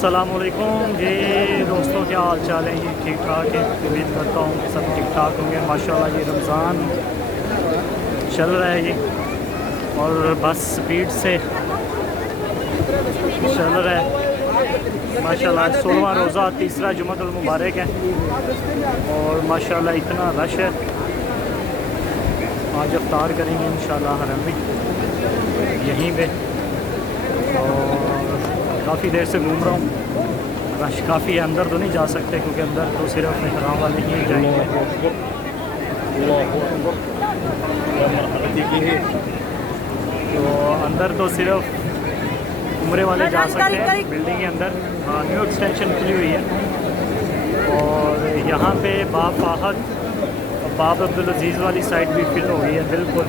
अस्सलामुअलैकुम जी दोस्तों, क्या हाल चाल है? ये ठीक ठाक है। उम्मीद करता हूँ कि सब ठीक ठाक होंगे। माशाल्लाह ये रमज़ान चल रहा है ये, और बस स्पीड से चल रहा है। माशाल्लाह 16वां रोज़ा, तीसरा जुम्मतुल मुबारक है, और माशाल्लाह इतना रश है। आज अफ्तार करेंगे इंशाल्लाह हरम में यहीं पे, और काफ़ी देर से घूम रहा हूँ। रश काफ़ी है, अंदर तो नहीं जा सकते क्योंकि अंदर तो सिर्फ इहराम वाले ही जाएंगे। तो अंदर तो सिर्फ उम्रे वाले जा सकते हैं बिल्डिंग के अंदर। हाँ, न्यू एक्सटेंशन खुली हुई है, और यहाँ पे बाब फाहद, बाब अब्दुल अजीज़ वाली साइड भी फिल हो गई है, बिल्कुल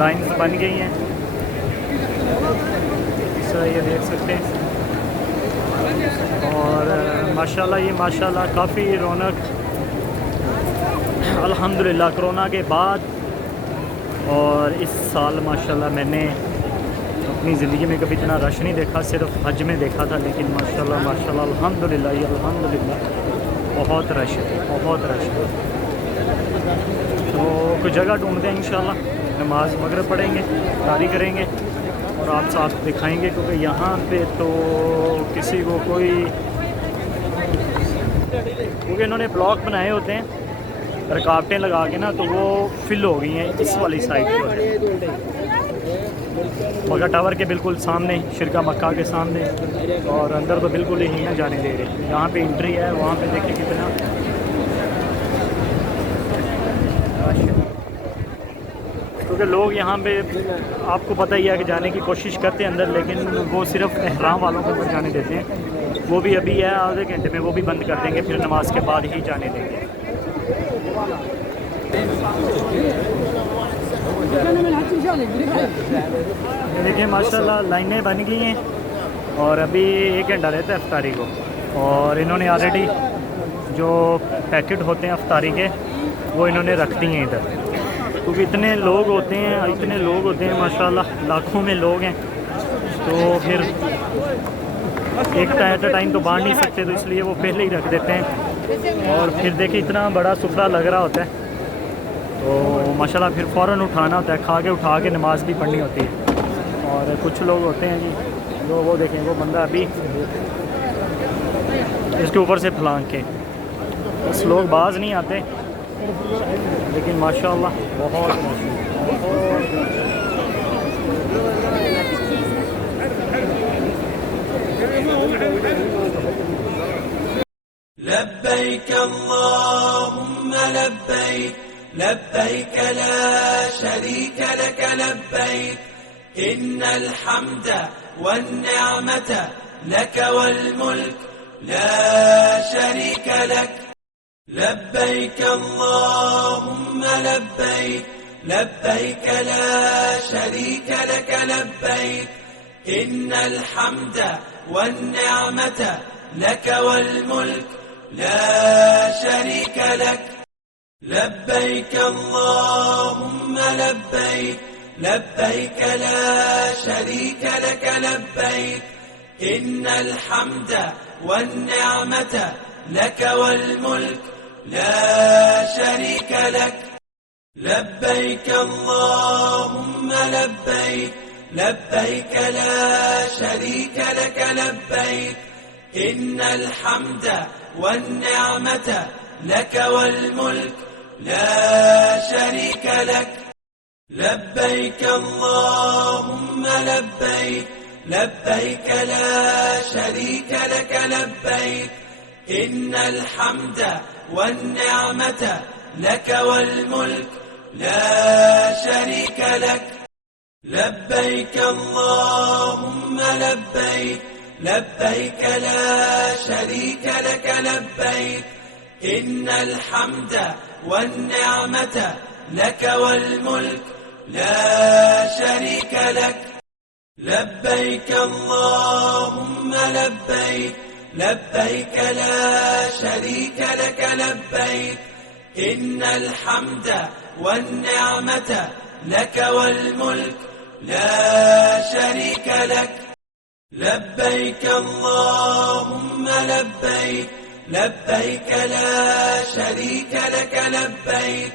लाइन्स बन गई हैं। ये देख सकते हैं, और माशाल्लाह ये माशाल्लाह काफ़ी रौनक अल्हम्दुलिल्लाह कोरोना के बाद। और इस साल माशाल्लाह मैंने अपनी ज़िंदगी में कभी इतना रश नहीं देखा, सिर्फ हज में देखा था। लेकिन माशाल्लाह माशाल्लाह अल्हम्दुलिल्लाह ये अल्हम्दुलिल्लाह बहुत रश है, बहुत रश है। तो कोई जगह ढूंढते हैं इंशाल्लाह, नमाज मगरिब पढ़ेंगे, तारी करेंगे और आप साथ दिखाएंगे, क्योंकि यहाँ पे तो किसी को कोई, क्योंकि इन्होंने ब्लॉक बनाए होते हैं रुकावटें लगा के ना, तो वो फिल हो गई हैं इस वाली साइड पर। मक्का टावर के बिल्कुल सामने, शिरका मक्का के सामने, और अंदर तो बिल्कुल ही ना जाने दे रहे। यहाँ पे एंट्री है, वहाँ पे देखिए कितना, क्योंकि लोग यहाँ पे आपको पता ही है कि जाने की कोशिश करते हैं अंदर, लेकिन वो सिर्फ एहराम वालों को अंदर जाने देते हैं। वो भी अभी है, आधे घंटे में वो भी बंद कर देंगे, फिर नमाज के बाद ही जाने देंगे। देखिए माशाल्लाह लाइनें बन गई हैं, और अभी 1 घंटा रहता है अफ्तारी को, और इन्होंने ऑलरेडी जो पैकेट होते हैं अफ्तारी के वो इन्होंने रख दिए हैं इधर, क्योंकि इतने लोग होते हैं माशाल्लाह, लाखों में लोग हैं। तो फिर एक टाइम तो बांट नहीं सकते, तो इसलिए वो पहले ही रख देते हैं। और फिर देखिए इतना बड़ा सुफरा लग रहा होता है, तो माशाल्लाह फिर फ़ौरन उठाना होता है, खा के उठा के नमाज भी पढ़नी होती है। और कुछ लोग होते हैं जी, जो वो देखें, वो बंदा अभी इसके ऊपर से फलांग के, बस लोग बाज नहीं आते, लेकिन माशाल्लाह बहुत लब्बैक अल्लाहुम्मा लब्बैक लब्बैक ला शरीक लक लब्बैक इन्नल हम्दा वन निअमता लक वल मुल्क ला शरीक लक लब्बैक अल्लाहुम्मा लब्बैक लब्बैक ला शरीक लक लब्बैक इन्नल हम्दा वन निअमता लक वल मुल्क ला शरीक लक लब्बैक अल्लाहुम्मा लब्बैक लब्बैक ला शरीक लक लब्बैक इन्नल हम्दा वन निअमता लक वल मुल्क ला शरीक लक लब्बैक अल्लाहुम्मा लब्बैक लब्बैक ला शरीक लक लब्बैक इन्नल हम्दा वन निअमता लक वल मुल्क ला शरीक लक लब्बैक अल्लाहुम्मा लब्बैक लब्बैक ला शरीक लक लब्बैक इन्नल हम्दा वन निअमता लक वल मुल्क ला शरीक लक लब्बैक अल्लाहुम्मा लब्बैक लब्बैक ला शरीक लक लब्बैक इन्नल हम्दा वन निअमता लक वल मुल्क ला शरीक लक लब्बैक अल्लाहुम्मा लब्बैक लब्बैक ला शरीक लक लब्बैक इन्नल हम्दा वन निअमता लक वल मुल्क ला शरीक लक لبيك اللهم لبيك لبيك لا شريك لك لبيك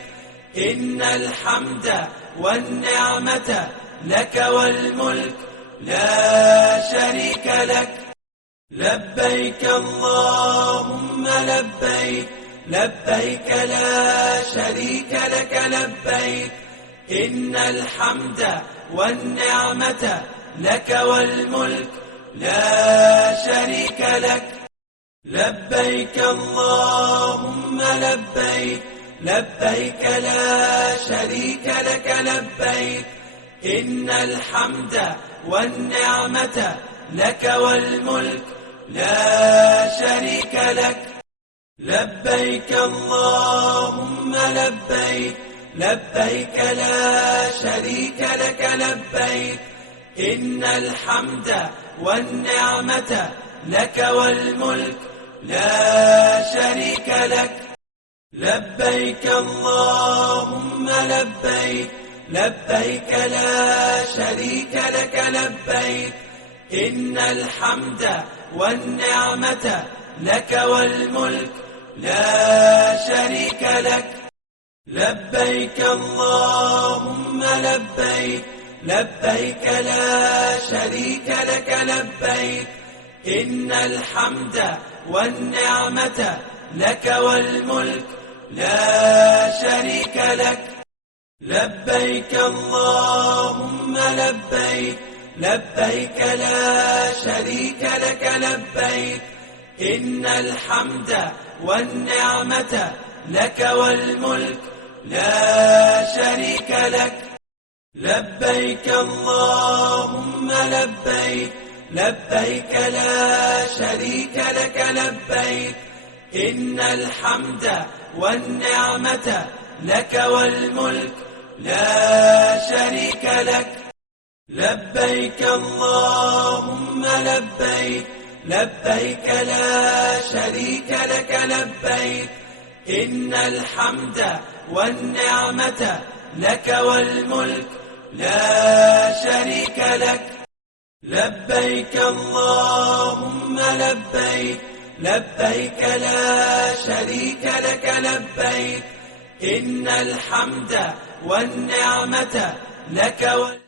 إن الحمد والنعمة لك والملك لا شريك لك لبيك اللهم لبيك لبيك لا شريك لك لبيك إن الحمد والنعمة لك والملك لا شريك لك لبيك اللهم لبيك لبيك لا شريك لك لبيك إن الحمد والنعمة لك والملك لا شريك لك لبيك اللهم لبيك لبيك لا شريك لك لبيك إن الحمد والنعمة لك والملك لا شريك لك لبيك اللهم لبيك لبيك لا شريك لك لبيك إن الحمد والنعمة لك والملك لا شريك لك لبيك اللهم لبيك لبيك لا شريك لك لبيك إن الحمد والنعمة لك والملك لا شريك لك لبيك اللهم لبيك لبيك لا شريك لك لبيك إن الحمد والنعمة لك والملك لا شريك لك لبيك اللهم لبيك لبيك لا شريك لك لبيك إن الحمد والنعمة لك والملك لا شريك لك لبيك اللهم لبيك لبيك لا شريك لك لبيك إن الحمد والنعمة لك والملك لا شريك لك لبيك اللهم لبيك لبيك لا شريك لك لبيك إن الحمد والنعمة لك والملك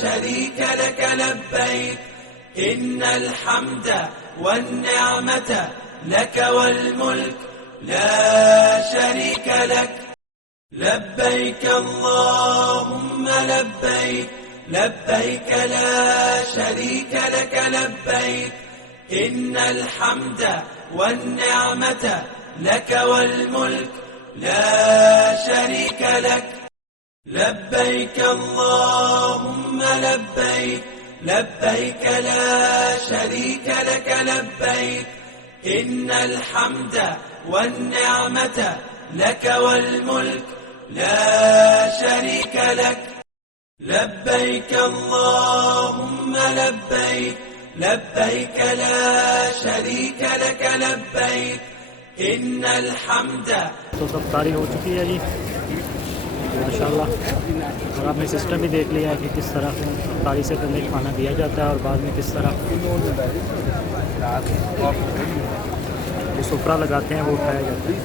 شريك لك لبيك إن الحمد والنعمة لك والملك لا شريك لك لبيك اللهم لبيك لبيك لا شريك لك لبيك إن الحمد والنعمة لك والملك لا شريك لك لبيك اللهم لبيك لبيك لا شريك لك لبيك إن الحمد والنعمة لك والملك لا شريك لك لبيك اللهم لبيك لبيك لا شريك لك لبيك إن الحمد। तो सब तारी हो चुकी है जी माशाल्लाह। और आपने सिस्टम भी देख लिया है कि किस तरह तारी से पहले खाना दिया जाता है और बाद में किस तरह जो सुपरा लगाते हैं वो खाया जाता है।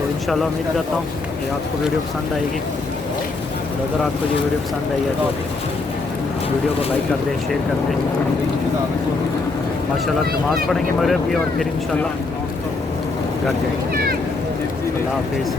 तो इंशाल्लाह उम्मीद करता हूँ कि आपको वीडियो पसंद आएगी। और अगर आपको ये वीडियो पसंद आई है तो वीडियो को लाइक कर दें, शेयर कर दें। माशाल्लाह नमाज़ पढ़ेंगे मगरिब की और फिर इंशाल्लाह घर जाएंगे। अल्लाह हाफिज़।